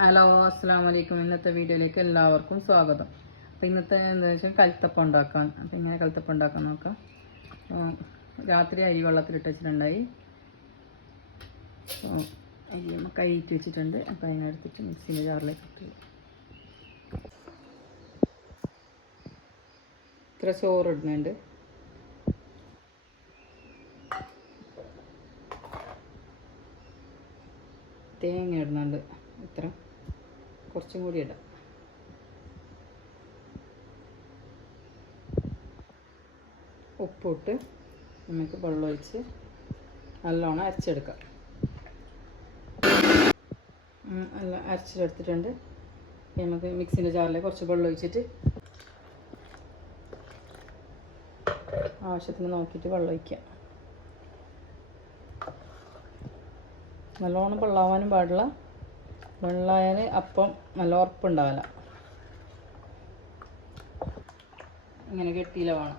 Hello അസ്സാം വലൈക്കും. ഇന്നത്തെ വീഡിയോയിലേക്ക് എല്ലാവർക്കും സ്വാഗതം. അപ്പോൾ ഇന്നത്തെ എന്താ വെച്ചാൽ കൽത്തപ്പം ഉണ്ടാക്കാൻ. അപ്പോൾ ഇങ്ങനെ കൽത്തപ്പം ഉണ്ടാക്കാൻ നോക്കാം. രാത്രി അരി വെള്ളത്തിലിട്ട് വെച്ചിട്ടുണ്ടായി. അരി കഴുകി വെച്ചിട്ടുണ്ട്. അപ്പോൾ അതിനെടുത്തിട്ട് മിക്സിൻ്റെ ജാറിലേക്ക് ഇട്ട് ഇത്ര ചോറ് ഇടുന്നുണ്ട്. തേങ്ങ ഇടുന്നുണ്ട്. ഇത്ര കുറച്ചും കൂടി ഇടാം. ഉപ്പിട്ട് നമുക്ക് വെള്ളമൊഴിച്ച് നല്ലോണം അരച്ചെടുക്കാം. എല്ലാം അരച്ചെടുത്തിട്ടുണ്ട്. നമുക്ക് മിക്സിൻ്റെ ജാറിലേക്ക് കുറച്ച് വെള്ളം ഒഴിച്ചിട്ട് ആവശ്യത്തിന് നോക്കിയിട്ട് വെള്ളം ഒഴിക്കാം. നല്ലോണം വെള്ളമാവാനും പാടില്ല. വെള്ളമായാൽ അപ്പം നല്ല ഉറപ്പുണ്ടാവില്ല. ഇങ്ങനെ കെട്ടിയില വേണം.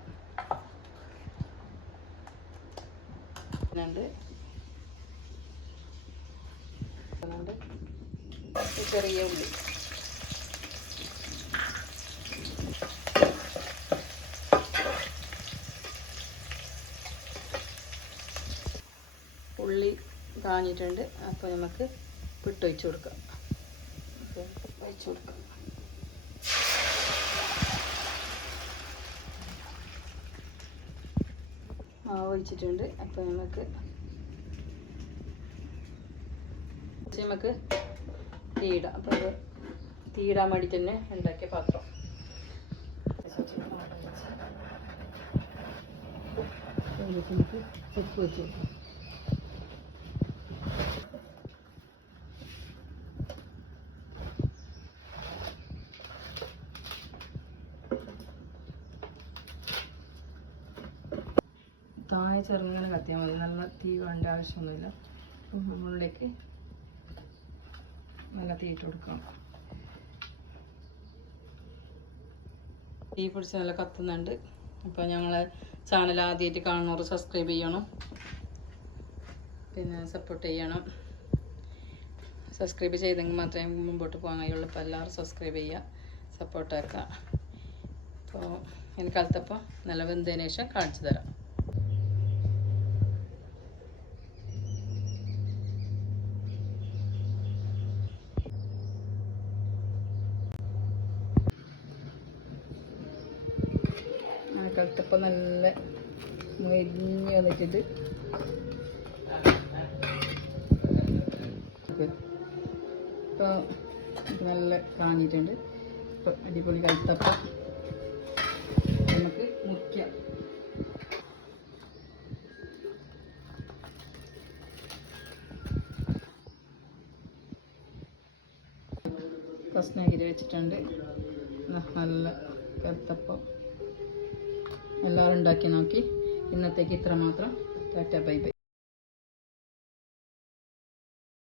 ചെറിയ ഉള്ളി, ഉള്ളി കാഞ്ഞിട്ടുണ്ട്. അപ്പോൾ നമുക്ക് പിട്ടൊഴിച്ച് കൊടുക്കാം. ഒഴിച്ച് കൊടുക്കാം. മാവ് ഒഴിച്ചിട്ടുണ്ട്. അപ്പോൾ നമുക്ക് തീയിടാം. അപ്പോൾ അത് തീയിടാൻ വേണ്ടിയിട്ട് തന്നെ ഉണ്ടാക്കിയ പാത്രം. നമുക്ക് ഉപ്പ് വെച്ച് കൊടുക്കാം. താഴെ ചെറുങ്ങനെ കത്തിയാൽ മതി. നല്ല തീ വേണ്ട ആവശ്യമൊന്നുമില്ല. നമ്മളിലേക്ക് നല്ല തീ ഇട്ട് കൊടുക്കണം. തീ പിടിച്ച് നല്ല കത്തുന്നുണ്ട്. അപ്പോൾ ഞങ്ങളെ ചാനൽ ആദ്യമായിട്ട് കാണുന്നവർ സബ്സ്ക്രൈബ് ചെയ്യണം, പിന്നെ സപ്പോർട്ട് ചെയ്യണം. സബ്സ്ക്രൈബ് ചെയ്തെങ്കിൽ മാത്രമേ മുമ്പോട്ട് പോകാൻ കഴിയുള്ളൂ. അപ്പോൾ എല്ലാവരും സബ്സ്ക്രൈബ് ചെയ്യുക, സപ്പോർട്ടാക്കുക. അപ്പോൾ എനിക്ക് കൽത്തപ്പം നല്ല വെന്തതിന് ശേഷം കാണിച്ചു തരാം. കൽത്തപ്പം നല്ല മൊരിഞ്ഞ് വന്നിട്ടുണ്ട്. ഇപ്പോൾ നല്ല കാഞ്ഞിട്ടുണ്ട്. ഇപ്പോൾ അടിപൊളി കൽത്തപ്പം നമുക്ക് മുറിക്കാം. കഷ്ണഗിരി വെച്ചിട്ടുണ്ട്. നല്ല കൽത്തപ്പം എല്ലാവരും ഉണ്ടാക്കി നോക്കി. ഇന്നത്തേക്ക് ഇത്ര മാത്രം. Tata bye bye.